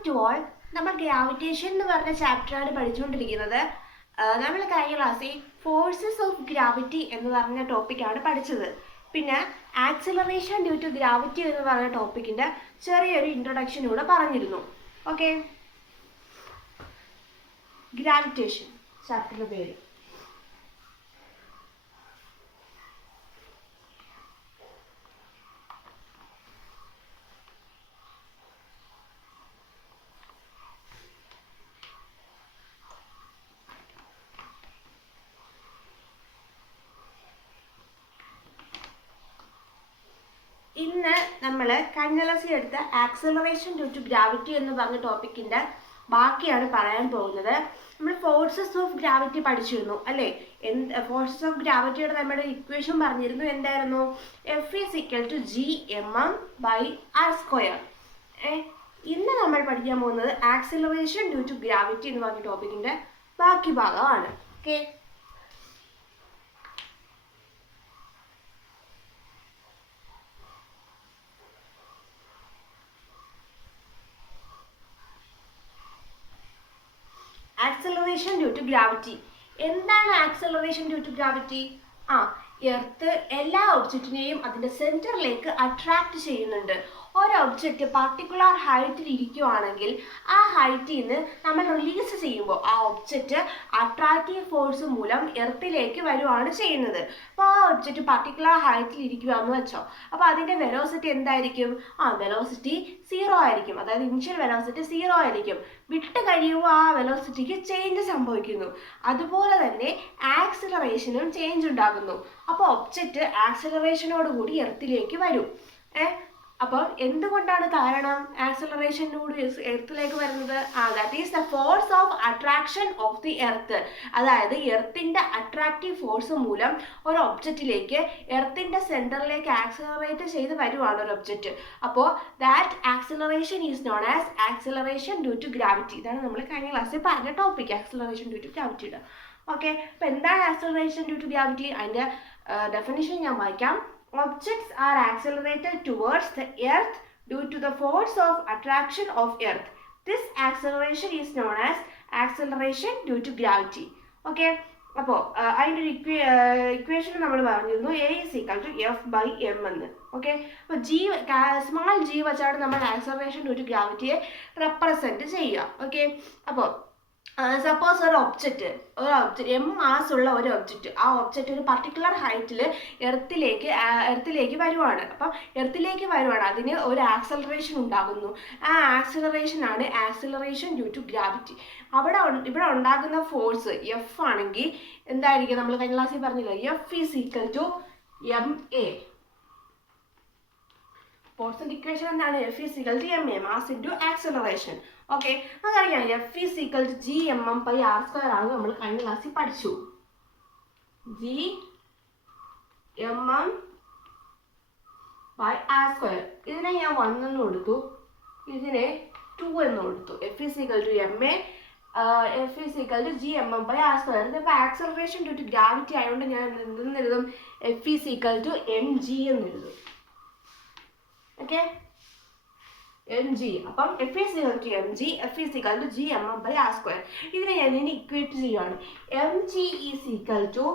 Morning to all. നമ്മൾ gravitation എന്ന് പറഞ്ഞ ചാപ്റ്ററാണ് പഠിച്ചുകൊണ്ടിരിക്കുന്നത്. നമ്മൾ കഴിഞ്ഞ ക്ലാസ്സിൽ ഫോഴ്സസ് ഓഫ് ഗ്രാവിറ്റി എന്ന് പറഞ്ഞ ടോപ്പിക്കാണ് പഠിച്ചത്. പിന്നെ ആക്സിലറേഷൻ ഡ്യൂ ടു ഗ്രാവിറ്റി എന്ന് പറഞ്ഞ ടോപ്പിക്കിൻ്റെ ചെറിയൊരു ഇൻട്രൊഡക്ഷൻ കൂടെ പറഞ്ഞിരുന്നു. ഓക്കെ, ഗ്രാവിറ്റേഷൻ ചാപ്റ്ററിൻ്റെ പേര്. ഇന്ന് നമ്മൾ കഴിഞ്ഞ ക്ലാസ്സിൽ എടുത്ത ആക്സിലറേഷൻ ഡ്യൂ ടു ഗ്രാവിറ്റി എന്ന് പറഞ്ഞ ടോപ്പിക്കിൻ്റെ ബാക്കിയാണ് പറയാൻ പോകുന്നത്. നമ്മൾ ഫോഴ്സസ് ഓഫ് ഗ്രാവിറ്റി പഠിച്ചിരുന്നു അല്ലേ? ഫോഴ്സസ് ഓഫ് ഗ്രാവിറ്റിയുടെ നമ്മുടെ ഇക്വേഷൻ പറഞ്ഞിരുന്നു. എന്തായിരുന്നു? F=G(m)/r². ഇന്ന് നമ്മൾ പഠിക്കാൻ പോകുന്നത് ആക്സിലറേഷൻ ഡ്യൂ ടു ഗ്രാവിറ്റി എന്ന് പറഞ്ഞ ടോപ്പിക്കിൻ്റെ ബാക്കി ഭാഗമാണ്. Okay, acceleration due to gravity. എന്താണ് acceleration due to gravity? Earth എല്ലാ ഒബ്ജക്റ്റിനെയും അതിൻ്റെ സെൻറ്ററിലേക്ക് അട്രാക്റ്റ് ചെയ്യുന്നുണ്ട്. ഒരു ഒബ്ജക്റ്റ് പർട്ടിക്കുലർ ഹൈറ്റിൽ ഇരിക്കുവാണെങ്കിൽ ആ ഹൈറ്റിൽ നിന്ന് നമ്മൾ റിലീസ് ചെയ്യുമ്പോൾ ആ ഒബ്ജക്റ്റ് അട്രാക്റ്റീവ് ഫോഴ്സ് മൂലം എർത്തിലേക്ക് വരുവാണ് ചെയ്യുന്നത്. അപ്പോൾ ആ ഒബ്ജക്റ്റ് പർട്ടിക്കുലർ ഹൈറ്റിൽ ഇരിക്കുകയെന്ന് വെച്ചോ, അപ്പോൾ അതിൻ്റെ വെലോസിറ്റി എന്തായിരിക്കും? വെലോസിറ്റി 0 ആയിരിക്കും. അതായത് ഇനിഷ്യൽ വെലോസിറ്റി 0 ആയിരിക്കും. വിട്ട് കഴിയുമ്പോൾ ആ വെലോസിറ്റിക്ക് ചേഞ്ച് സംഭവിക്കുന്നു. അതുപോലെ തന്നെ ആക്സിലറേഷനും ചേഞ്ച് ഉണ്ടാകുന്നു. അപ്പോൾ ഒബ്ജക്റ്റ് ആക്സിലറേഷനോടുകൂടി എർത്തിലേക്ക് വരും. അപ്പോൾ എന്തുകൊണ്ടാണ് കാരണം ആക്സിലറേഷനോട് എർത്തിലേക്ക് വരുന്നത്? That is the force of attraction of the earth. അതായത് എർത്തിൻ്റെ അട്രാക്റ്റീവ് ഫോഴ്സ് മൂലം ഒരു ഒബ്ജക്റ്റിലേക്ക് എർത്തിൻ്റെ സെൻറ്ററിലേക്ക് ആക്സിലറേറ്റ് ചെയ്ത് വരുവാണ് ഒരു ഒബ്ജക്റ്റ്. അപ്പോൾ that acceleration is known as acceleration due to gravity. ഇതാണ് നമ്മൾ കഴിഞ്ഞ ക്ലാസ്സിൽ പറഞ്ഞ ടോപ്പിക്, ആക്സിലറേഷൻ ഡ്യൂ ടു ഗ്രാവിറ്റിയുടെ. ഓക്കെ, അപ്പോൾ എന്താണ് ആക്സിലറേഷൻ ഡ്യൂ ടു ഗ്രാവിറ്റി? അതിൻ്റെ ഡെഫിനിഷൻ ഞാൻ വായിക്കാം. Objects are accelerated towards the earth due to the force of attraction of earth. This acceleration is known as acceleration due to gravity. Okay, അപ്പോൾ അതിൻ്റെ ഒരു equation നമ്മൾ പറഞ്ഞിരുന്നു A=F/m എന്ന്. Okay, അപ്പോൾ സ്മാൾ g വെച്ചാണ് നമ്മൾ ആക്സലറേഷൻ ഡ്യൂ ടു ഗ്രാവിറ്റിയെ റെപ്രസെൻറ്റ് ചെയ്യുക. ഓക്കെ, അപ്പോൾ സപ്പോസ് ഒരു ഒബ്ജക്റ്റ് m മാസ് ഉള്ള ഒരു ഒബ്ജക്റ്റ്, ആ ഒബ്ജക്റ്റ് ഒരു പർട്ടിക്കുലർ ഹൈറ്റിൽ എർത്തിലേക്ക് വരുവാണ്. അപ്പം എർത്തിലേക്ക് വരുവാണ്, അതിന് ഒരു ആക്സലറേഷൻ ഉണ്ടാകുന്നു. ആ ആക്സിലറേഷൻ ആണ് ആക്സിലറേഷൻ ഡ്യൂ ടു ഗ്രാവിറ്റി. ഇവിടെ ഉണ്ടാകുന്ന ഫോഴ്സ് F ആണെങ്കിൽ എന്തായിരിക്കും? നമ്മൾ കഴിഞ്ഞ ക്ലാസ്സിൽ പറഞ്ഞില്ല, F=ma. ഫോഴ്സിൻ്റെ ഇക്വേഷൻ എന്താണ്? F=ma, mass into acceleration. Okay, അതറിയാം. F=G(m)/r² ആണ് നമ്മൾ കഴിഞ്ഞ ക്ലാസ്സിൽ പഠിച്ചു. G(m)/r². ഇതിനെ ഞാൻ 1 എന്ന് കൊടുത്തു, ഇതിനെ 2 എന്ന് കൊടുത്തു. F=ma, F=G(m)/r². ഇതിപ്പോൾ ആക്സലറേഷൻ ഡ്യൂ ടു ഗ്രാവിറ്റി ആയതുകൊണ്ട് ഞാൻ എന്തെന്ന് എഴുതും? F=mg എന്ന് എഴുതും. Okay, mg. അപ്പം F=mg, F=G(m)/r². ഇതിനെ ഞാൻ ഇനി ഇക്വേറ്റ് ചെയ്യുകയാണ്. mg=G(m)/r².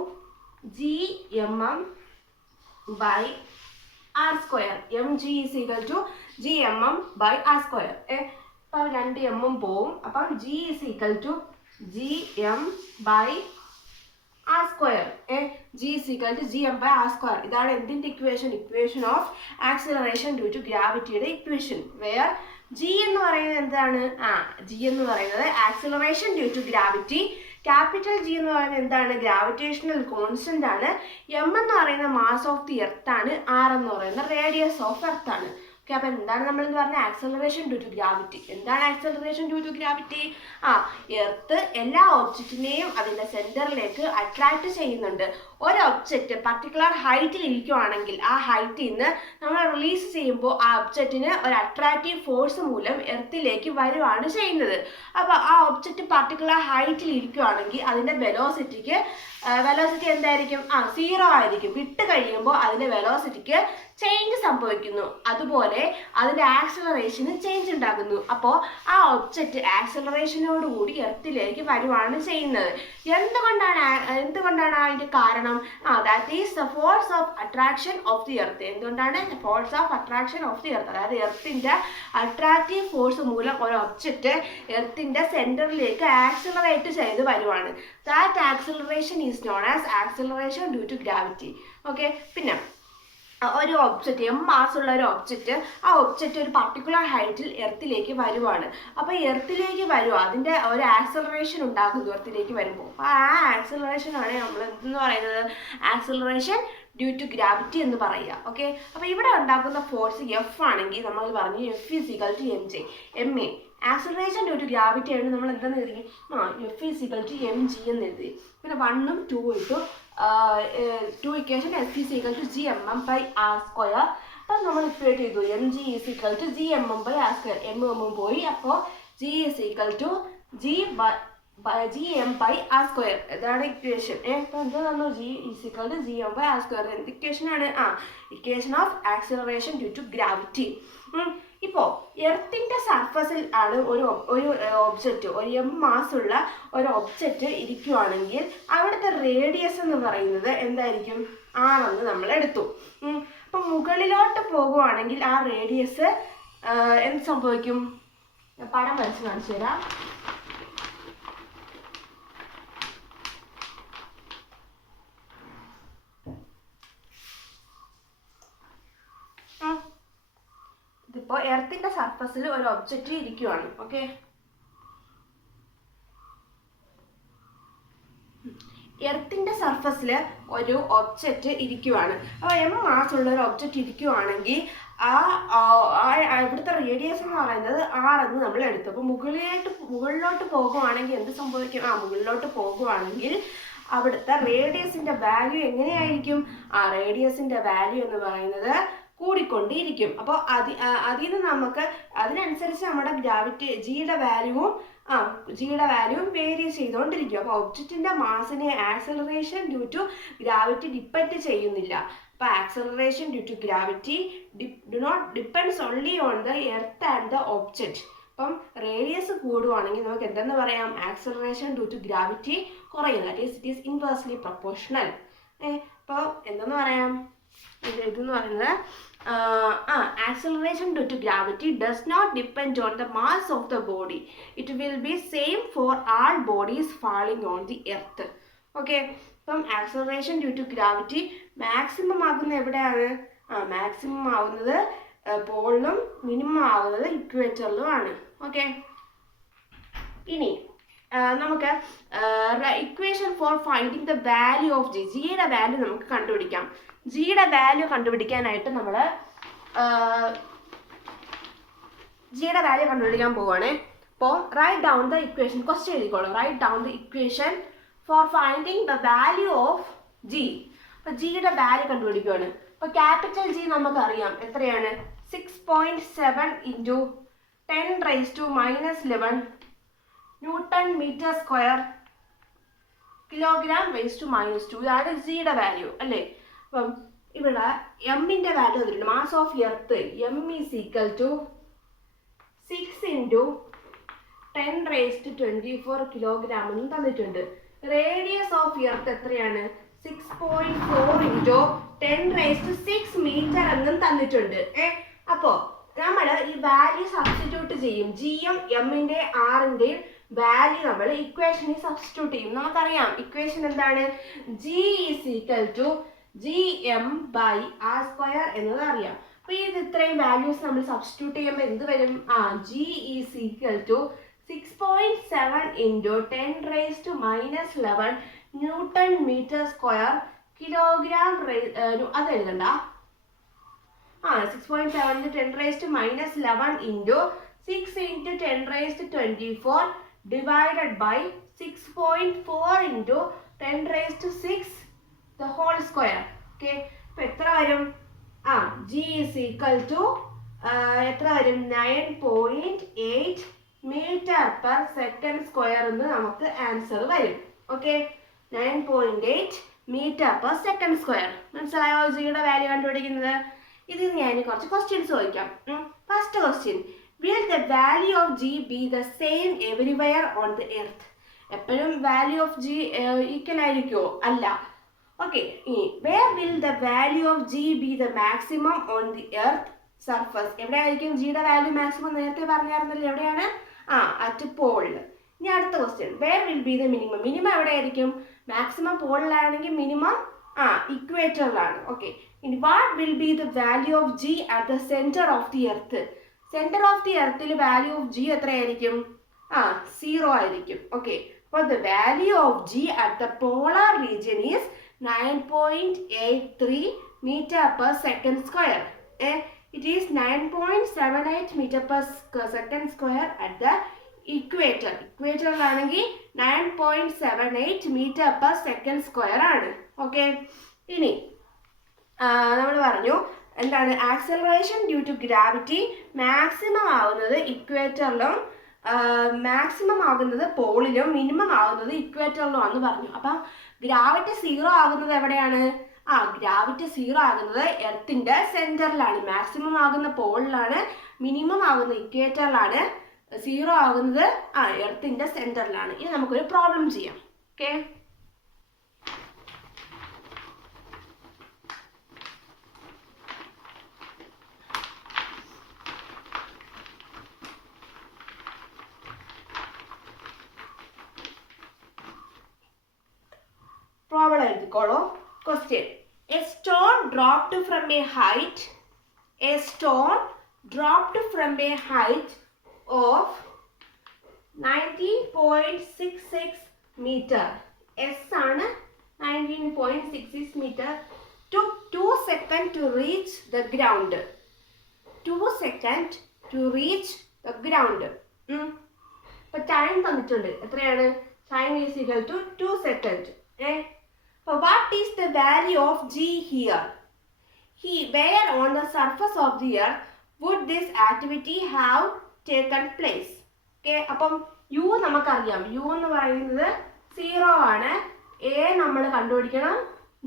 mg=G(m)/r². അപ്പം 2 m പോവും. അപ്പം G=G(m)/r². G=G(m)/r². ഇതാണ് എന്തിൻ്റെ equation? Equation of acceleration due to ഗ്രാവിറ്റിയുടെ ഇക്വേഷൻ. വെയർ G എന്ന് പറയുന്നത് എന്താണ്? G എന്ന് പറയുന്നത് acceleration due to gravity. Capital G എന്ന് പറയുന്നത് എന്താണ്? ഗ്രാവിറ്റേഷണൽ കോൺസ്റ്റന്റ് ആണ്. M എന്ന് പറയുന്ന മാസ് ഓഫ് ദി എർത്ത് ആണ്. R എന്ന് പറയുന്ന റേഡിയസ് ഓഫ് എർത്ത് ആണ്. ഓക്കെ, അപ്പോൾ എന്താണ് നമ്മളെന്ന് പറഞ്ഞാൽ ആക്സലറേഷൻ ഡ്യൂ ടു ഗ്രാവിറ്റി. എന്താണ് acceleration due to gravity? Earth എല്ലാ ഒബ്ജക്റ്റിനെയും അതിൻ്റെ സെൻറ്ററിലേക്ക് അട്രാക്റ്റ് ചെയ്യുന്നുണ്ട്. ഒരു ഒബ്ജക്റ്റ് പർട്ടിക്കുലർ ഹൈറ്റിൽ ഇരിക്കുവാണെങ്കിൽ ആ ഹൈറ്റിൽ നിന്ന് നമ്മൾ റിലീസ് ചെയ്യുമ്പോൾ ആ ഒബ്ജക്റ്റിന് ഒരു അട്രാക്റ്റീവ് ഫോഴ്സ് മൂലം എർത്തിലേക്ക് വരുവാണ് ചെയ്യുന്നത്. അപ്പോൾ ആ ഒബ്ജക്റ്റ് പർട്ടിക്കുലർ ഹൈറ്റിൽ ഇരിക്കുവാണെങ്കിൽ അതിൻ്റെ വെലോസിറ്റി എന്തായിരിക്കും? 0 ആയിരിക്കും. വിട്ട് കഴിയുമ്പോൾ അതിൻ്റെ വെലോസിറ്റിക്ക് ചേഞ്ച് സംഭവിക്കുന്നു. അതുപോലെ അതിൻ്റെ ആക്സിലറേഷന് ചേഞ്ച് ഉണ്ടാകുന്നു. അപ്പോൾ ആ ഒബ്ജക്റ്റ് ആക്സിലറേഷനോടുകൂടി എർത്തിലേക്ക് വരുവാണ് ചെയ്യുന്നത്. എന്തുകൊണ്ടാണ് അതിൻ്റെ കാരണം? That is the force of attraction of the earth. എന്തുകൊണ്ടാണ്? Force of attraction of the earth. അതായത് എർത്തിൻ്റെ അട്രാക്റ്റീവ് ഫോഴ്സ് മൂലം ഒരു ഒബ്ജക്റ്റ് എർത്തിൻ്റെ സെൻറ്ററിലേക്ക് ആക്സിലറേറ്റ് ചെയ്ത് വരുവാണ്. That acceleration is known as acceleration due to gravity. Okay. പിന്നെ ഒരു ഒബ്ജക്റ്റ് മാസുള്ള ഒരു ഒബ്ജക്റ്റ്, ആ ഒബ്ജക്റ്റ് ഒരു പർട്ടിക്കുലർ ഹൈറ്റിൽ എർത്തിലേക്ക് വരുവാണ്. അപ്പോൾ എർത്തിലേക്ക് വരുമോ, അതിൻ്റെ ഒരു ആക്സിലറേഷൻ ഉണ്ടാകുന്നു എർത്തിലേക്ക് വരുമ്പോൾ. അപ്പോൾ ആ ആക്സിലറേഷനാണ് നമ്മൾ എന്തെന്ന് പറയുന്നത്? ആക്സിലറേഷൻ ഡ്യൂ ടു ഗ്രാവിറ്റി എന്ന് പറയുക. ഓക്കെ. അപ്പോൾ ഇവിടെ ഉണ്ടാക്കുന്ന ഫോഴ്സ് എഫ് ആണെങ്കിൽ നമ്മൾ പറഞ്ഞു F is equal to M A. Acceleration due to gravity ആയിട്ട് നമ്മൾ എന്താണെന്ന് എഴുതി? F is equal to M G എന്ന് എഴുതി. പിന്നെ 1ഉം 2 ഇട്ടു. 2 equation F is equal to G M M by R square. അപ്പം നമ്മൾ ഇക്വേറ്റ് ചെയ്തു M G is equal to G M M by R square. എമ്മും പോയി. അപ്പോൾ G is equal to G M by R square. ഇതാണ് equation. അപ്പോൾ എന്താ തന്നു? G is equal to G M by R square. എന്ത് ഇക്വേഷനാണ്? Equation of acceleration due to gravity. ഇപ്പോൾ എർത്തിൻ്റെ സർഫസിൽ ആണ് ഒരു ഒബ്ജക്റ്റ്, ഒരു എം മാസുള്ള ഒരു ഒബ്ജക്റ്റ് ഇരിക്കുവാണെങ്കിൽ അവിടുത്തെ റേഡിയസ് എന്ന് പറയുന്നത് എന്തായിരിക്കും? R എന്ന് നമ്മൾ എടുത്തു. അപ്പം മുകളിലോട്ട് പോകുവാണെങ്കിൽ ആ റേഡിയസ് എന്ത് സംഭവിക്കും? പടം വരച്ച് കാണിച്ചു തരാം. ഇതിപ്പോൾ എർത്തിൻ്റെ സർഫസിൽ ഒരു ഒബ്ജക്റ്റ് ഇരിക്കുവാണ്. ഓക്കെ. എർത്തിൻ്റെ സർഫസിൽ ഒരു ഒബ്ജക്റ്റ് ഇരിക്കുവാണ്. അപ്പോൾ എം മാസുള്ള ഒരു ഒബ്ജക്റ്റ് ഇരിക്കുവാണെങ്കിൽ ഇവിടുത്തെ റേഡിയസ് എന്ന് പറയുന്നത് R എന്ന് നമ്മൾ എടുത്തു. അപ്പോൾ മുകളിലോട്ട് പോകുവാണെങ്കിൽ എന്ത് സംഭവിക്കും? മുകളിലോട്ട് പോകുവാണെങ്കിൽ അവിടുത്തെ റേഡിയസിൻ്റെ വാല്യൂ എങ്ങനെയായിരിക്കും? റേഡിയസിൻ്റെ വാല്യൂ എന്ന് പറയുന്നത് കൂടിക്കൊണ്ടിരിക്കും. അപ്പോൾ അതിൽ നിന്ന് നമുക്ക് അതിനനുസരിച്ച് നമ്മുടെ ഗ്രാവിറ്റി ജിയുടെ വാല്യൂവും വേരി ചെയ്തുകൊണ്ടിരിക്കും. അപ്പോൾ ഒബ്ജക്റ്റിൻ്റെ മാസിനെ acceleration due to gravity depend ചെയ്യുന്നില്ല. അപ്പോൾ acceleration due to gravity do not depends only on the earth and the object. അപ്പം റേഡിയസ് കൂടുവാണെങ്കിൽ നമുക്ക് എന്തെന്ന് പറയാം? ആക്സിലറേഷൻ ഡ്യൂ ടു ഗ്രാവിറ്റി കുറയും. That is it is inversely proportional. അപ്പോൾ എന്തെന്ന് പറയാം? ഇതെന്ന് പറയുന്നത് acceleration due to gravity does not depend on the mass of the body. It will be same for all bodies falling on the earth. Okay. അപ്പം acceleration due to gravity maximum ആകുന്നത് എവിടെയാണ്? Maximum ആവുന്നത് പോളിലും minimum ആവുന്നത് ഇക്വേറ്ററിലുമാണ്. Okay. ഇനി നമുക്ക് equation for finding the value of G. ജിയുടെ value നമുക്ക് കണ്ടുപിടിക്കാം. ജിയുടെ വാല്യൂ കണ്ടുപിടിക്കാനായിട്ട് നമ്മൾ ജിയുടെ വാല്യൂ കണ്ടുപിടിക്കാൻ പോവുകയാണ്. അപ്പോൾ write down the equation. Question എഴുതിക്കോളൂ. Write down the equation for finding the value of G. അപ്പോൾ ജിയുടെ വാല്യൂ കണ്ടുപിടിക്കുകയാണ്. അപ്പോൾ ക്യാപിറ്റൽ ജി നമുക്കറിയാം എത്രയാണ്? 6.7 into 10⁻⁻11 newton metre square kilogram ⁻². ഇതാണ് ജിയുടെ വാല്യൂ അല്ലേ? അപ്പം ഇവിടെ എമ്മിൻ്റെ വാല്യൂ തന്നിട്ടുണ്ട്. Mass of earth M is equal to 6 into 10⁻24 kilogram എന്ന് തന്നിട്ടുണ്ട്. റേഡിയസ് ഓഫ് എർത്ത് എത്രയാണ്? 6.4 ഇൻറ്റു 10⁻6 മീറ്റർ എന്നും തന്നിട്ടുണ്ട്. അപ്പോൾ നമ്മൾ ഈ വാല്യൂ സബ്സ്റ്റിറ്റ്യൂട്ട് ചെയ്യും. ജിയും എമ്മിൻ്റെ ആറിൻ്റെയും വാല്യൂ നമ്മൾ ഇക്വേഷനിൽ സബ്സ്റ്റിറ്റ്യൂട്ട് ചെയ്യും. നമുക്കറിയാം ഇക്വേഷൻ എന്താണ്? G is equal to G M by R square എന്നത് അറിയാം. അപ്പോൾ ഇത് ഇത്രയും വാല്യൂസ് നമ്മൾ സബ്സ്റ്റിറ്റ്യൂട്ട് ചെയ്യുമ്പോൾ എന്ത് വരും? G is equal to 6.7 into 10⁻⁻11 newton metre square kilogram. അത് എഴുതണ്ട. 6.7 into 10⁻⁻11 into 6 into 10⁻24 divided by 6.4 into 10⁻6 the whole square. Okay, അപ്പോൾ എത്ര വരും? G is equal to എത്ര വരും? 9.8 meter per second square എന്ന് നമുക്ക് ആൻസർ വരും. Okay, 9.8 meter per second square. മനസ്സിലായോ ജിയുടെ വാല്യൂ കണ്ടുപിടിക്കുന്നത്? ഇതിൽ ഞാൻ കുറച്ച് ക്വസ്റ്റ്യൻസ് ചോദിക്കാം. First question, will the value of G be the same everywhere on the earth? എപ്പോഴും വാല്യൂ ഓഫ് ജി ഈക്വൽ ആയിരിക്കുമോ? അല്ല. ഓക്കെ, ഇനി where will the value of G be the maximum on the earth surface? എവിടെയായിരിക്കും ജിയുടെ value maximum? നേരത്തെ പറഞ്ഞായിരുന്നല്ലോ, എവിടെയാണ്? At പോളിൽ. ഇനി അടുത്ത question, where will be the minimum? Minimum എവിടെയായിരിക്കും? മാക്സിമം പോളിലാണെങ്കിൽ മിനിമം ഇക്വേറ്ററിലാണ്. ഓക്കെ, ഇനി what will be the value of G at the center of the earth? Center of the എർത്തിൽ വാല്യൂ ഓഫ് ജി എത്രയായിരിക്കും? 0 ആയിരിക്കും. ഓക്കെ, അപ്പോൾ the value of G at the polar region is 9.83 meter per second square. It is 9.78 meter per second square at the equator. ഇക്വേറ്ററിലാണെങ്കിൽ 9.78 meter per second square ആണ്. Okay, ഇനി നമ്മൾ പറഞ്ഞു എന്താണ്? Acceleration due to gravity maximum ആവുന്നത് ഇക്വേറ്ററിലും maximum ആകുന്നത് പോളിലും minimum ആകുന്നത് ഇക്വേറ്ററിലും ആണെന്ന് പറഞ്ഞു. അപ്പം ഗ്രാവിറ്റി 0 ആകുന്നത് എവിടെയാണ്? ഗ്രാവിറ്റി 0 ആകുന്നത് എർത്തിന്റെ സെന്ററിലാണ്. മാക്സിമം ആകുന്ന പോളിലാണ്, മിനിമം ആകുന്ന ഇക്വേറ്ററിലാണ്, 0 ആകുന്നത് എർത്തിന്റെ സെന്ററിലാണ്. ഇനി നമുക്കൊരു പ്രോബ്ലം ചെയ്യാം. ഓക്കെ, പ്രോബ്ലം എഴുതിക്കോളൂ. Question, a stone dropped from a height of 19.66 meter. S ആണ് 19.66 meter. Took 2 seconds to reach the ground. 2 seconds to reach the ground. അപ്പോൾ ടൈം തന്നിട്ടുണ്ട്. എത്രയാണ്? Time is equal to 2 seconds. So what is the value of G here? Where on the surface of the earth would this activity have taken place? Okay, അപ്പം U നമുക്കറിയാം. U എന്ന് പറയുന്നത് 0 ആണ്. A നമ്മൾ കണ്ടുപിടിക്കണം,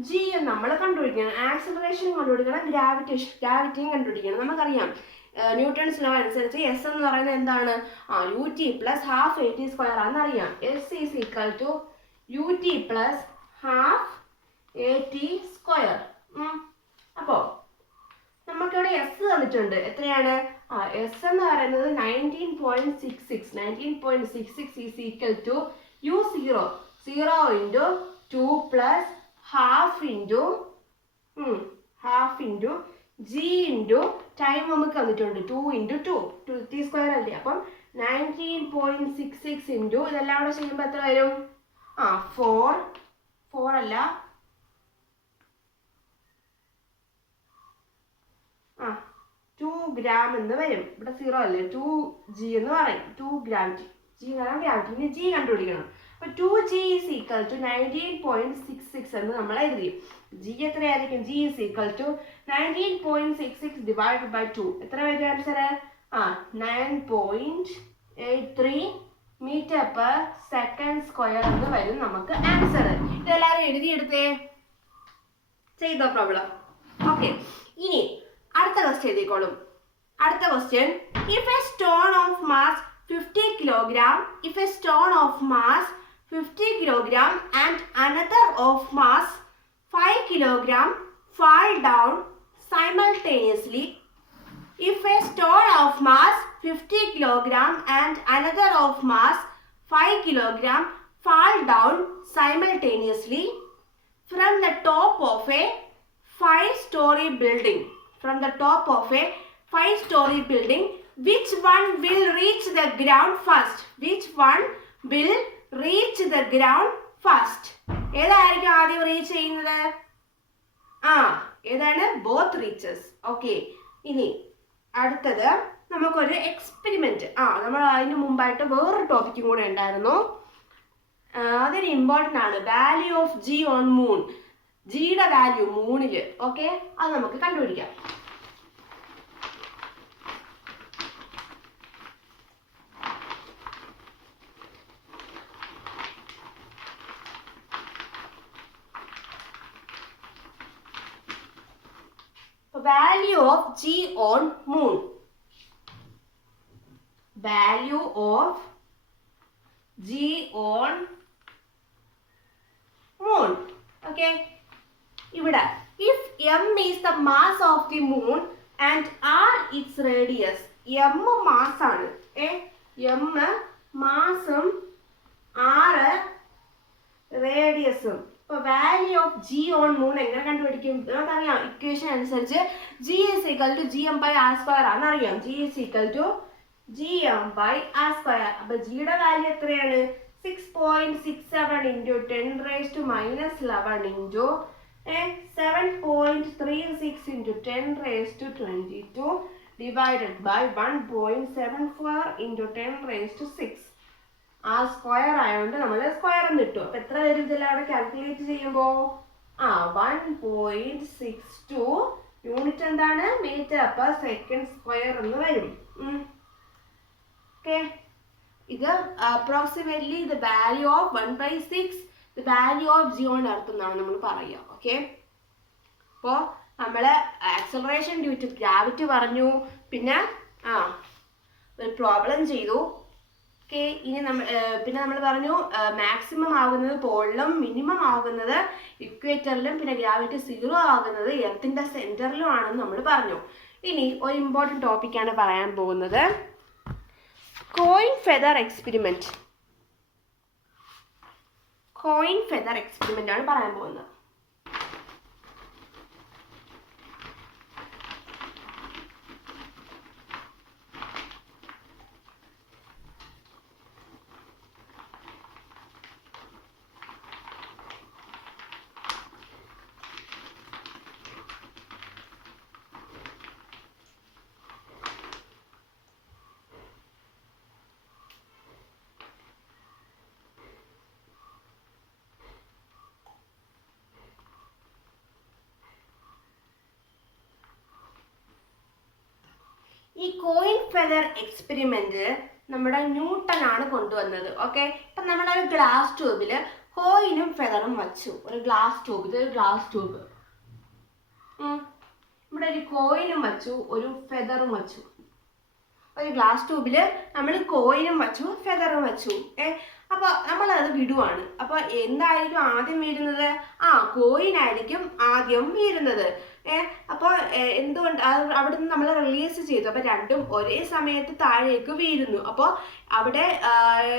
G നമ്മൾ കണ്ടുപിടിക്കണം, acceleration കണ്ടുപിടിക്കണം, ഗ്രാവിറ്റിയും കണ്ടുപിടിക്കണം. നമുക്കറിയാം ന്യൂട്ടൺസ് ലോ അനുസരിച്ച് S എന്ന് പറയുന്നത് എന്താണ്? ut plus half AT square ആണെന്നറിയാം. S is equal to ut plus half AT square. അപ്പോൾ നമുക്കിവിടെ എസ് തന്നിട്ടുണ്ട്. എത്രയാണ്? എസ് എന്ന് പറയുന്നത് 19.66 is equal to U0 into 2 plus half into G into time നമുക്ക് തന്നിട്ടുണ്ട് 2 ഇൻറ്റു 2 T സ്ക്വയർ അല്ലേ. അപ്പം 19.66 ഇൻറ്റു ഇതെല്ലാം കൂടെ ചെയ്യുമ്പോൾ എത്ര വരും? 4 അല്ല 2 ഗ്രാം എന്ന് വരും. ഇവിടെ 0 അല്ലേ, 2G എന്ന് പറയും. 2 ഗ്രാവിറ്റി, G എന്ന് പറയാൻ ഗ്രാവിറ്റി. ഇനി G കണ്ടുപിടിക്കണം. അപ്പോൾ 2G ഈസ് ഈക്വൽ ടു 19.66 എന്ന് നമ്മൾ എഴുതി. G എത്രയായിരിക്കും? G is equal to 19.66 divide by 2. എത്ര വരും answer? 9.83 meter per second square എന്ന് വരും നമുക്ക് ആൻസർ. ഇതെല്ലാവരും എഴുതിയെടുത്തേ, ചെയ്തോ പ്രോബ്ലം. ഓക്കെ, ഇനി അടുത്ത ക്വസ്റ്റ്യൻ എഴുതിക്കോളും. അടുത്ത question, if a stone of mass 50 kilogram and another of mass 5 kilogram fall down simultaneously. If a stone of mass 50 kilogram and another of mass 5 kilogram fall down simultaneously from the top of a 5-story building. Which one will reach the ground first? ഏതായിരിക്കും ആദ്യം reach ചെയ്യുന്നത്? ഏതാണ്? Both reaches. Okay, ഇനി അടുത്തത് നമുക്കൊരു experiment. നമ്മൾ അതിന് മുമ്പായിട്ട് വേറൊരു ടോപ്പിക്കും കൂടെ ഉണ്ടായിരുന്നു. അതൊരു ഇമ്പോർട്ടൻ്റ് ആണ്. Value of G on moon. ജിയുടെ വാല്യൂ 3. ഓക്കെ, അത് നമുക്ക് കണ്ടുപിടിക്കാം. Value of G on moon. Value of G on moon. Okay. ഇവിടെ if m is the mass of the moon and r its radius. m mass ആണ്. m മാസും r റേഡിയസും. അപ്പോൾ value of G on moon എങ്ങനെ കണ്ടുപിടിക്കും? നമുക്കറിയാം equation അനുസരിച്ച് G is equal to G M by R square ആണെന്ന് അറിയാം. G is equal to G M by R square. അപ്പോൾ ജിയുടെ വാല്യൂ എത്രയാണ്? 6.67 into 10⁻⁻11 into 7.36 into 10⁻22 divided by 1.74 into 10⁻6. ആ സ്ക്വയർ ആയതുകൊണ്ട് നമ്മൾ സ്ക്വയർ എന്ന് ഇട്ടു. അപ്പൊ എത്ര വരും ഇതെല്ലാം അവിടെ കാൽക്കുലേറ്റ് ചെയ്യുമ്പോൾ? 1.62 യൂണിറ്റ് എന്താണ്? മീറ്റർ പെർ സെക്കൻഡ് സ്ക്വയർ എന്ന് വരും. ഓക്കെ, ഇത് approximately the value of 1/6 the value of G on earth എന്നാണ് നമ്മൾ പറയുക. ഓക്കെ, അപ്പോൾ നമ്മൾ ആക്സലറേഷൻ ഡ്യൂ ടു ഗ്രാവിറ്റി പറഞ്ഞു, പിന്നെ ഒരു പ്രോബ്ലം ചെയ്തു. ഓക്കെ, ഇനി പിന്നെ നമ്മൾ പറഞ്ഞു മാക്സിമം ആകുന്നത് പോളിലും മിനിമം ആകുന്നത് ഇക്വേറ്ററിലും പിന്നെ ഗ്രാവിറ്റി 0 ആകുന്നത് എർത്തിൻ്റെ സെൻറ്ററിലും ആണെന്ന് നമ്മൾ പറഞ്ഞു. ഇനി ഒരു ഇമ്പോർട്ടൻറ്റ് ടോപ്പിക്കാണ് പറയാൻ പോകുന്നത്, coin feather experiment. Coin feather experiment ആണ് പറയാൻ പോകുന്നത്. ഈ കോയിൻ ഫെദർ എക്സ്പെരിമെന്റ് നമ്മുടെ ന്യൂട്ടൺ ആണ് കൊണ്ടുവന്നത്. ഓക്കെ, ഇപ്പം നമ്മുടെ ഒരു ഗ്ലാസ് ട്യൂബിൽ കോയിനും ഫെദറും വച്ചു. ഒരു ഗ്ലാസ് ട്യൂബ്, ഇതൊരു ഗ്ലാസ് ട്യൂബ്. ഇവിടെ ഒരു കോയിനും വച്ചു, ഒരു ഫെദറും വച്ചു. ഒരു ഗ്ലാസ് ട്യൂബിൽ നമ്മൾ കോയിനും വച്ചു, ഫെദറും വച്ചു. അപ്പോൾ നമ്മളത് വിടുവാണ്. അപ്പോൾ എന്തായിരിക്കും ആദ്യം വീഴുന്നത്? കോയിൻ ആയിരിക്കും ആദ്യം വീഴുന്നത്. അപ്പോൾ എന്തുകൊണ്ട് അവിടെ നിന്ന് നമ്മൾ റിലീസ് ചെയ്തു. അപ്പോൾ രണ്ടും ഒരേ സമയത്ത് താഴേക്ക് വീഴുന്നു. അപ്പോൾ അവിടെ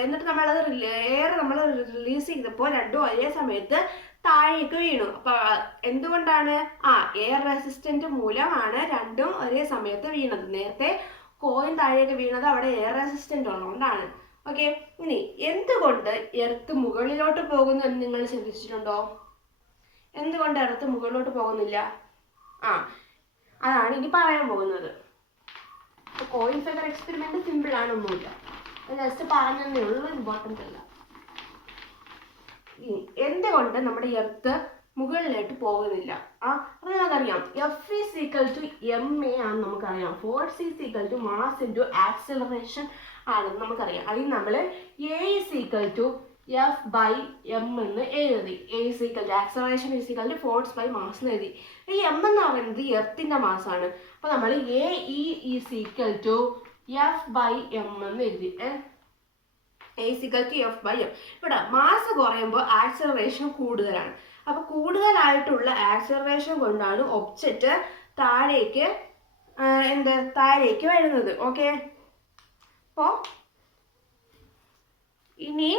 എന്നിട്ട് നമ്മളത് നമ്മൾ റിലീസ് ചെയ്തപ്പോൾ രണ്ടും ഒരേ സമയത്ത് താഴേക്ക് വീണു. അപ്പോൾ എന്തുകൊണ്ടാണ്? എയർ റെസിസ്റ്റന്റ് മൂലമാണ് രണ്ടും ഒരേ സമയത്ത് വീണത്. നേരത്തെ കോയിൻ താഴേക്ക് വീണത് അവിടെ എയർ റെസിസ്റ്റന്റ് ഉള്ളതുകൊണ്ടാണ്. ഓക്കെ, ഇനി എന്തുകൊണ്ട് എർത്ത് മുകളിലോട്ട് പോകുന്നു എന്ന് നിങ്ങൾ ശ്രദ്ധിച്ചിട്ടുണ്ടോ? എന്തുകൊണ്ട് എർത്ത് മുകളിലോട്ട് പോകുന്നില്ല? അതാണ് ഇനി പറയാൻ പോകുന്നത്. കോയിൻ ഫെദർ എക്സ്പെരിമെന്റ് സിമ്പിൾ ആണ്, ഒന്നുമില്ല, ജസ്റ്റ് പറഞ്ഞതേ ഉള്ളൂ, ഇമ്പോർട്ടൻ്റ് അല്ല. എന്തുകൊണ്ട് നമ്മുടെ എർത്ത് മുകളിലോട്ട് പോകുന്നില്ല? അപ്പോൾ നമുക്കറിയാം F is equal to ma ആണെന്ന് നമുക്കറിയാം. Force is equal to mass into acceleration ആണെന്ന് നമുക്കറിയാം. അതിൽ നമ്മൾ A is equal to F/m എന്ന് എഴുതി. A is equal to acceleration is equal to force by mass എന്ന് എഴുതി. ഈ m എന്ന് പറയുന്നത് എർത്തിൻ്റെ മാസാണ്. അപ്പോൾ നമ്മൾ AE is equal to F/m എന്ന് എഴുതി. A is equal to F/m. ഇവിടെ മാസ് കുറയുമ്പോൾ ആക്സിലറേഷൻ കൂടുതലാണ്. അപ്പോൾ കൂടുതലായിട്ടുള്ള ആക്സിലറേഷൻ കൊണ്ടാണ് ഒബ്ജക്റ്റ് താഴേക്ക് വരുന്നത്. ഓക്കെ, അപ്പോൾ ഇനി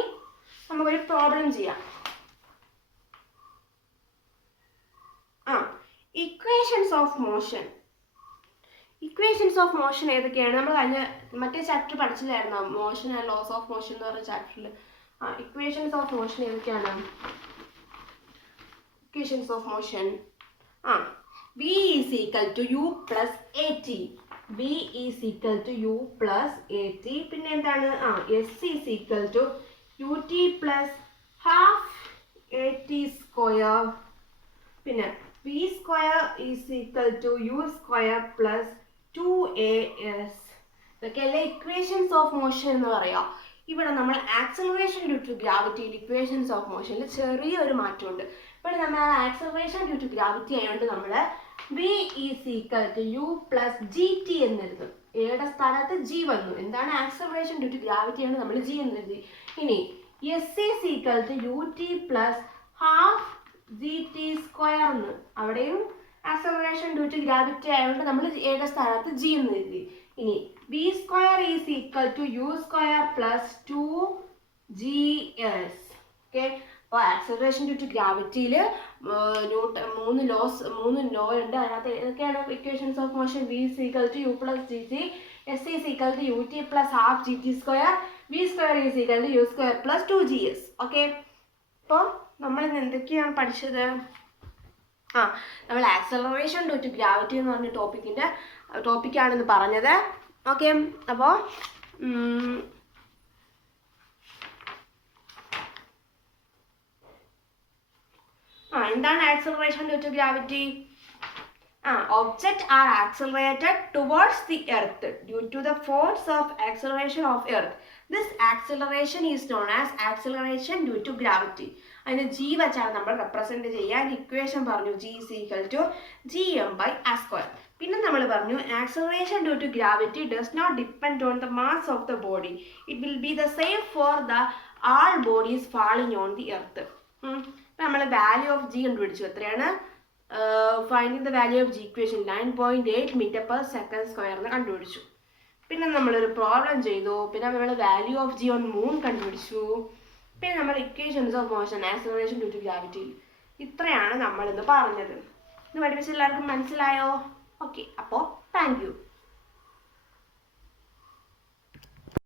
നമുക്കൊരു പ്രോബ്ലം ചെയ്യാം. Equations of motion. Equations of motion ഏതൊക്കെയാണ്? നമ്മൾ കഴിഞ്ഞ മറ്റേ ചാപ്റ്റർ പഠിച്ചില്ലായിരുന്നോ? Motion and laws of motion എന്ന് പറഞ്ഞ ചാപ്റ്ററിൽ ഇക്വേഷൻസ് ഓഫ് മോഷൻ ഏതൊക്കെയാണ്? Equations of motion. V is equal to U plus AT. V is equal to U plus AT. പിന്നെ എന്താണ്? S is equal to UT plus half AT square പിന്നെ V square is equal to U square plus 2as. ഇതൊക്കെയല്ലേ equations of motion എന്ന് പറയാം. ഇവിടെ നമ്മൾ acceleration due to ഗ്രാവിറ്റിയിൽ equations of മോഷനിൽ ചെറിയൊരു മാറ്റമുണ്ട്. ഇവിടെ നമ്മൾ ആക്സലറേഷൻ ഡ്യൂ ടു ഗ്രാവിറ്റി ആയതുകൊണ്ട് നമ്മൾ V is equal to U plus G T എന്നെഴുതും. എയുടെ സ്ഥാനത്ത് ജി വന്നു. എന്താണ് ആക്സലറേഷൻ ഡ്യൂ ടു ഗ്രാവിറ്റി ആണ് നമ്മൾ ജി എന്നെഴുതി. ഇനി S is equal to U T plus half G T square എന്ന്, അവിടെയും ആക്സലറേഷൻ ഡ്യൂ ടു ഗ്രാവിറ്റി ആയതുകൊണ്ട് നമ്മൾ എയുടെ സ്ഥാനത്ത് ജി എന്ന് എഴുതി. ഇനി V square is equal to U square plus 2gs. Okay, അപ്പോൾ ആക്സലറേഷൻ ഡ്യൂ ടു ഗ്രാവിറ്റിയിൽ മൂന്ന് ലോ ഉണ്ട്. അതിനകത്ത് ഏതൊക്കെയാണ് equations of motion? V is equal to U plus G T, S is equal to U T plus half G T square, V square is equal to U square plus 2gs. Okay, അപ്പോൾ നമ്മൾ ഇന്ന് എന്തൊക്കെയാണ് പഠിച്ചത്? നമ്മൾ acceleration due to gravity എന്ന് പറഞ്ഞ ടോപ്പിക്കാണെന്ന് പറഞ്ഞത്. Okay, അപ്പോൾ എന്താണ് acceleration due to gravity? Objects are accelerated towards the earth due to the force of acceleration of earth. This acceleration is known as acceleration due to gravity. അതിന് G വെച്ചാണ് നമ്മൾ represent ചെയ്യാൻ. Equation പറഞ്ഞു G is equal to gm/r². പിന്നെ നമ്മൾ പറഞ്ഞു acceleration due to gravity does not depend on the mass of the body. It will be the same for the all bodies falling on the earth. നമ്മൾ value of G കണ്ടുപിടിച്ചു. എത്രയാണ്? Finding the value of G equation 9.8 m/s² എന്ന് കണ്ടുപിടിച്ചു. പിന്നെ നമ്മളൊരു problem ചെയ്തു. പിന്നെ നമ്മൾ value of G on moon കണ്ടുപിടിച്ചു. പിന്നെ നമ്മൾ equations of motion acceleration due to gravity. ഇത്രയാണ് നമ്മളിന്ന് പറഞ്ഞത്. ഇത് പഠിപ്പിച്ച എല്ലാവർക്കും മനസ്സിലായോ? ഓക്കെ, അപ്പോൾ താങ്ക് യു.